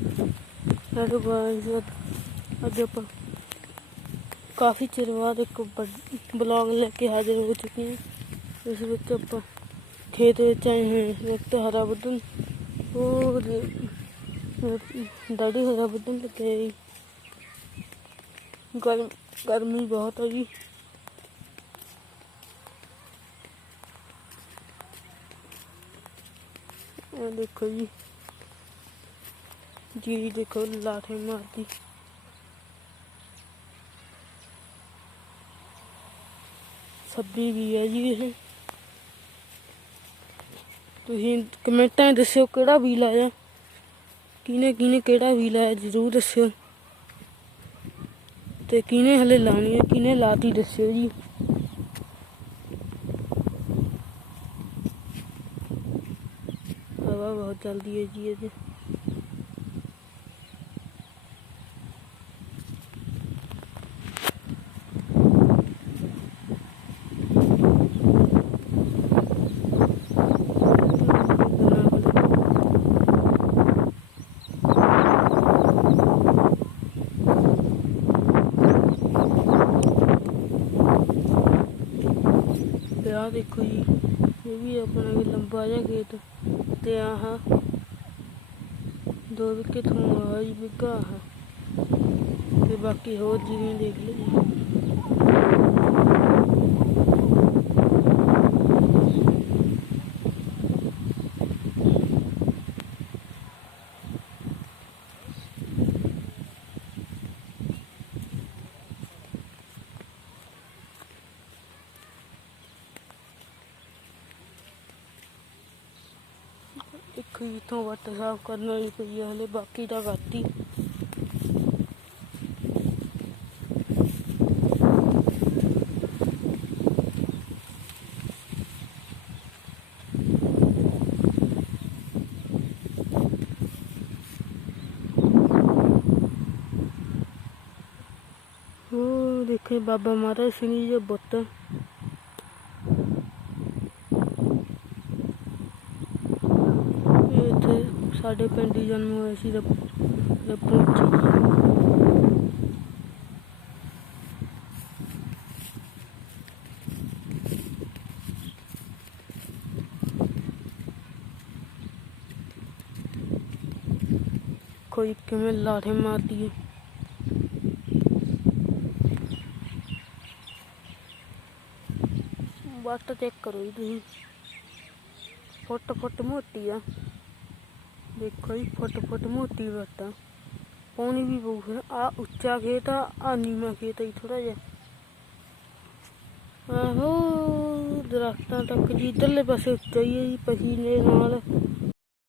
Hello guys आज आप काफ़ी चिर बाद एक ब्लॉग लेके हाजिर हो चुके हैं। इस वक्त तो आप खेत में आए हैं। एक तो हरा बदन और दादी हरा बदन लगे गर्म गर्मी बहुत है जी देखो जी ਹੈ ਜੀ ਇਹ ਦੇਖੋ ਜੀ ਜੀ ਲਾਠੇ ਮਾਰਦੀ। ਸੱਬੀ ਵੀ ਹੈ ਜੀ ਇਹ। ਤੁਸੀਂ ਕਮੈਂਟਾਂ 'ਚ ਦੱਸਿਓ ਕਿਹੜਾ ਵੀ ਲਾਇਆ। ਕਿਹਨੇ ਕਿਹਨੇ ਕਿਹੜਾ ਵੀ ਲਾਇਆ, ਜ਼ਰੂਰ ਦੱਸਿਓ। ਤੇ ਕਿਹਨੇ ਹਲੇ ਲਾਣੀ ਹੈ, ਕਿਹਨੇ ਲਾਤੀ ਦੱਸਿਓ ਜੀ। ਹਵਾ ਬਹੁਤ ਚੱਲਦੀ ਹੈ ਜੀ ਇਹਦੇ ਤੇ ਦੇਖੋ ਜੀ, ਇਹ ਵੀ ਆਪਣਾ ਵੀ ਲੰਬਾ ਜਿਹਾ ਖੇਤ ਤੇ ਆਹ ਦੋ ਵਿਕੇ ਤੋਂ ਆ ਜੀ ਬਿੱਗਾ ਆਹ। ਤੇ ਬਾਕੀ ਹੋਰ ਜਿਵੇਂ ਦੇਖ ਲਓ बाकी इतो वट साफ़ करना ही पई हले बाकी दा करती देखे, बाबा महाराज सिंह जी बर्तन साढ़े पैंतीस जन में ऐसी रप, कोई में लाठे मारती है वाटर चेक करो इधर फुट फुट मोटी है ਦੇਖੋ ਜੀ, ਫੁੱਟ ਫੁੱਟ ਮੋਟੀ ਵੱਟ ਆ ਪਾਣੀ ਵੀ ਬਹੁਤ ਫਿਰ। ਆ ਉੱਚਾ ਖੇਤ ਆ ਆ ਨੀਵਾਂ ਖੇਤ ਆ ਜੀ ਥੋੜਾ ਜਿਹਾ। ਆਹੋ, ਦਰਖਤਾਂ ਤੱਕ ਜੀ, ਇੱਧਰਲੇ ਪਾਸੇ ਉੱਚਾ ਹੀ ਹੈ ਜੀ ਪਹੀ ਦੇ ਨਾਲ।